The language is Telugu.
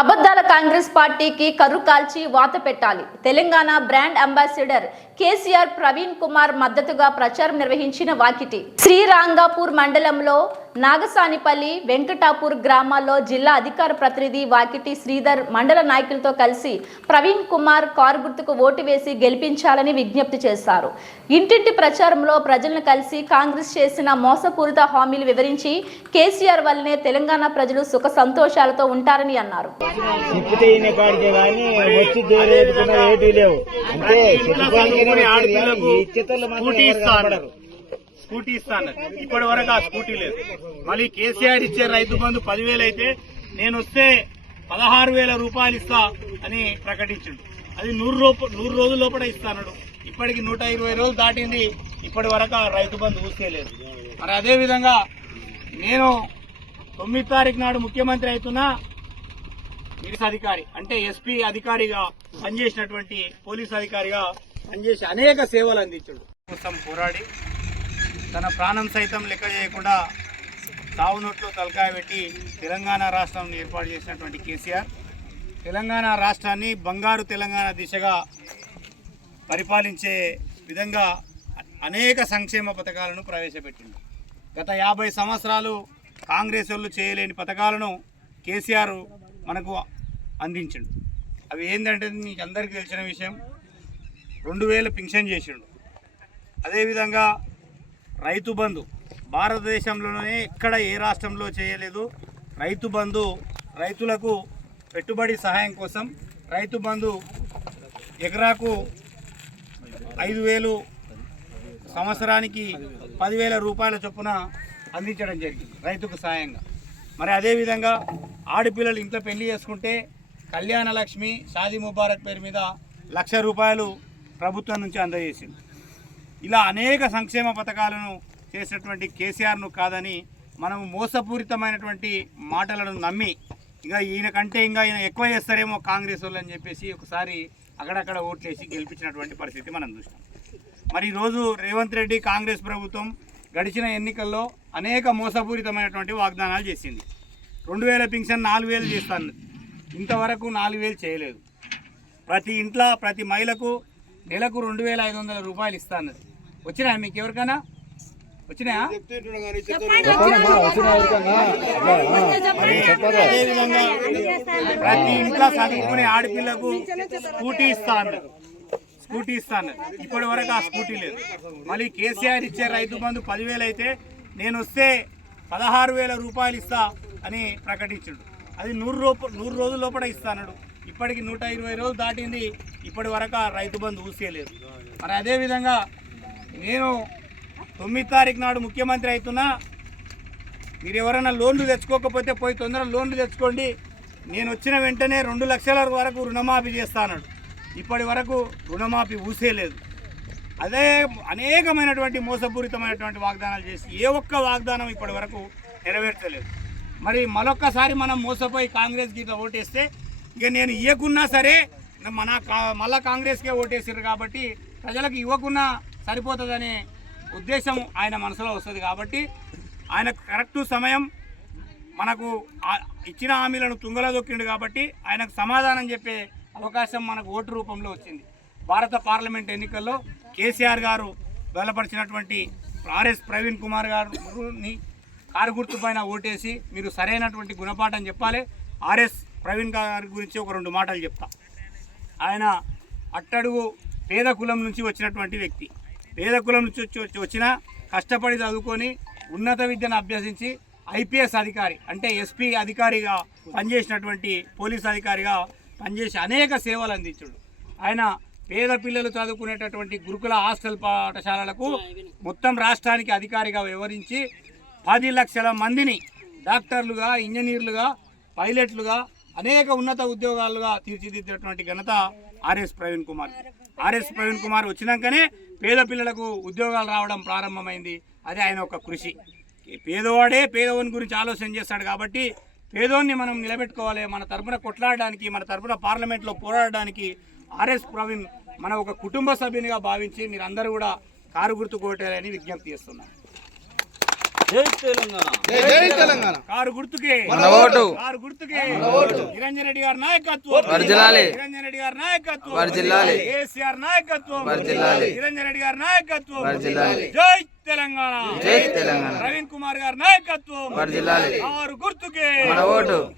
అబద్ధాల కాంగ్రెస్ పార్టీకి కర్రు కాల్చి వాత పెట్టాలి. తెలంగాణ బ్రాండ్ అంబాసిడర్ కేసీఆర్ ప్రవీణ్ కుమార్ మద్దతుగా ప్రచారం నిర్వహించిన వాకిటి. శ్రీరాంగాపూర్ మండలంలో నాగసానిపల్లి వెంకటాపూర్ గ్రామాల్లో జిల్లా అధికార ప్రతినిధి వాకిటి శ్రీధర్ మండల నాయకులతో కలిసి ప్రవీణ్ కుమార్ కారు గుర్తుకు ఓటు వేసి గెలిపించాలని విజ్ఞప్తి చేశారు. ఇంటింటి ప్రచారంలో ప్రజలను కలిసి కాంగ్రెస్ చేసిన మోసపూరిత హామీలు వివరించి కేసీఆర్ వల్లనే తెలంగాణ ప్రజలు సుఖ సంతోషాలతో ఉంటారని అన్నారు. లేవు. స్కూటీ ఇస్తాను. ఇస్తా అన్నారు ఇప్పటి వరకు ఆ స్కూటీ లేదు. మళ్ళీ కేసీఆర్ ఇచ్చే రైతు బంధు పదివేలు అయితే నేను వస్తే పదహారు వేల రూపాయలు ఇస్తా అని ప్రకటించిండు. అది నూరు రూప నూరు రోజుల లోపల ఇస్తాడు ఇప్పటికి నూట ఇరవై రోజులు దాటింది. ఇప్పటి వరకు ఆ రైతు బంధు ఊసేయలేదు మరి అదేవిధంగా నేను తొమ్మిది తారీఖు నాడు ముఖ్యమంత్రి అవుతున్నా పోలీస్ అధికారి అంటే ఎస్పీ అధికారిగా పనిచేసినటువంటి పోలీస్ అధికారిగా పనిచేసి అనేక సేవలు అందించాడు. కోసం పోరాడి తన ప్రాణం సైతం లెక్క చేయకుండా తావునోట్లో తలకాయ పెట్టి తెలంగాణ రాష్ట్రం ఏర్పాటు చేసినటువంటి కేసీఆర్. తెలంగాణ రాష్ట్రాన్ని బంగారు తెలంగాణ దిశగా పరిపాలించే విధంగా అనేక సంక్షేమ పథకాలను ప్రవేశపెట్టింది. గత యాభై సంవత్సరాలు కాంగ్రెస్ వాళ్ళు చేయలేని పథకాలను కేసీఆర్ మనకు అందించిండు. అవి ఏంటంటే మీకు అందరికీ తెలిసిన విషయం రెండు వేలు పింఛన్ చేసిండు. అదేవిధంగా రైతు బంధు. భారతదేశంలోనే ఎక్కడ ఏ రాష్ట్రంలో చేయలేదు. రైతు బంధు రైతులకు పెట్టుబడి సహాయం కోసం రైతు బంధు ఎకరాకు ఐదు వేలు సంవత్సరానికి పదివేల రూపాయల చొప్పున అందించడం జరిగింది రైతుకు సహాయంగా మరి అదేవిధంగా ఆడపిల్లలు ఇంట్లో పెళ్ళి చేసుకుంటే కళ్యాణ లక్ష్మి షాదీ ముబారక్ పేరు మీద లక్ష రూపాయలు ప్రభుత్వం నుంచి అందజేసింది. ఇలా అనేక సంక్షేమ పథకాలను చేసినటువంటి కేసీఆర్ను కాదని మనం మోసపూరితమైనటువంటి మాటలను నమ్మి ఇంకా ఈయన కంటే ఇంకా ఈయన ఎక్కువ చేస్తారేమో కాంగ్రెస్ వాళ్ళు అని చెప్పేసి ఒకసారి అక్కడక్కడ ఓట్లేసి గెలిపించినటువంటి పరిస్థితి మనం చూస్తాం మరి ఈరోజు రేవంత్ రెడ్డి కాంగ్రెస్ ప్రభుత్వం గడిచిన ఎన్నికల్లో అనేక మోసపూరితమైనటువంటి వాగ్దానాలు చేసింది. రెండు వేల పింఛన్ నాలుగు వేలు చేస్తాను. ఇంతవరకు నాలుగు వేలు చేయలేదు. ప్రతి ఇంట్లో ప్రతి మహిళకు నెలకు రెండు వేల ఐదు వందల రూపాయలు ఇస్తాను. వచ్చినాయా మీకు ఎవరికైనా? వచ్చినాయా? ప్రతి ఇంట్లో చదువుకునే ఆడపిల్లకు స్కూటీ ఇస్తా అన్నారు స్కూటీ ఇస్తా అన్నారు ఇప్పటి వరకు ఆ స్కూటీ లేదు. మళ్ళీ కేసీఆర్ ఇచ్చే రైతు బంధు పదివేలు అయితే నేను వస్తే పదహారు వేల రూపాయలు ఇస్తా అని ప్రకటించాడు. అది నూరు రూప నూరు రోజుల లోపల ఇస్తాడు ఇప్పటికి నూట ఇరవై రోజులు దాటింది. ఇప్పటి వరకు ఆ రైతు బంధు ఊసేయలేదు మరి అదేవిధంగా నేను తొమ్మిది తారీఖు నాడు ముఖ్యమంత్రి అవుతున్నా. మీరు ఎవరైనా లోన్లు తెచ్చుకోకపోతే పోయి తొందరగా లోన్లు తెచ్చుకోండి. నేను వచ్చిన వెంటనే రెండు లక్షల వరకు రుణమాఫీ చేస్తాను ఇప్పటి వరకు రుణమాఫీ ఊసేయలేదు అదే అనేకమైనటువంటి మోసపూరితమైనటువంటి వాగ్దానాలు చేసి ఏ ఒక్క వాగ్దానం ఇప్పటి వరకు నెరవేర్చలేదు. మరి మరొక్కసారి మనం మోసపోయి కాంగ్రెస్కి ఇట్లా ఓటేస్తే ఇక నేను ఇవ్వకున్నా సరే మన కా- మళ్ళా కాంగ్రెస్కే ఓటేసారు కాబట్టి ప్రజలకు ఇవ్వకున్నా సరిపోతుందనే ఉద్దేశం ఆయన మనసులో వస్తుంది కాబట్టి ఆయన కరెక్ట్ సమయం మనకు ఇచ్చిన హామీలను తుంగలో దొక్కిండు కాబట్టి ఆయనకు సమాధానం చెప్పే అవకాశం మనకు ఓటు రూపంలో వచ్చింది. భారత పార్లమెంట్ ఎన్నికల్లో కేసీఆర్ గారు బలపరిచినటువంటి ఆర్ఎస్ ప్రవీణ్ కుమార్ గారుని కారు గుర్తు పైన ఓటేసి మీరు సరైనటువంటి గుణపాఠం చెప్పాలి. ఆర్ఎస్ ప్రవీణ్ గారి గురించి ఒక రెండు మాటలు చెప్తా. ఆయన అట్టడుగు పేద కులం నుంచి వచ్చినటువంటి వ్యక్తి. పేద కులం నుంచి వచ్చిన కష్టపడి చదువుకొని ఉన్నత విద్యను అభ్యసించి ఐపీఎస్ అధికారి అంటే ఎస్పీ అధికారిగా పనిచేసినటువంటి పోలీస్ అధికారిగా పనిచేసి అనేక సేవలు అందించాడు. ఆయన పేద పిల్లలు చదువుకునేటటువంటి గురుకుల హాస్టల్ పాఠశాలలకు మొత్తం రాష్ట్రానికి అధికారిగా వివరించి పది లక్షల మందిని డాక్టర్లుగా ఇంజనీర్లుగా పైలట్లుగా అనేక ఉన్నత ఉద్యోగాలుగా తీర్చిదిద్దినటువంటి ఘనత ఆర్ఎస్ ప్రవీణ్ కుమార్ ఆర్ఎస్ ప్రవీణ్ కుమార్ వచ్చినాకనే పేద పిల్లలకు ఉద్యోగాలు రావడం ప్రారంభమైంది. అదే ఆయన ఒక కృషి. ఈ పేదవాడే పేదవాని గురించి ఆలోచన చేస్తాడు కాబట్టి పేదోన్ని మనం నిలబెట్టుకోవాలి. మన తరపున కొట్లాడడానికి మన తరపున పార్లమెంట్లో పోరాడడానికి ఆర్ఎస్ ప్రవీణ్ మన ఒక కుటుంబ సభ్యునిగా భావించి మీరందరూ కూడా కారు గుర్తు కొట్టాలని విజ్ఞప్తి చేస్తున్నాను. జై తెలంగాణ. కారు గుర్తుకే. మన ఓటు. కారు గుర్తుకే. నిరంజన్ రెడ్డి గారి నాయకత్వం. వర్ధిల్లాలి. నిరంజన్ రెడ్డి గారి నాయకత్వం. వర్ధిల్లాలి. కేసీఆర్ నాయకత్వం. వర్ధిల్లాలి. నిరంజన్ రెడ్డి గారి నాయకత్వం. వర్ధిల్లాలి. జై తెలంగాణ. జై తెలంగాణ. ప్రవీణ్ కుమార్ గారి నాయకత్వం. కారు గుర్తుకే. మన ఓటు.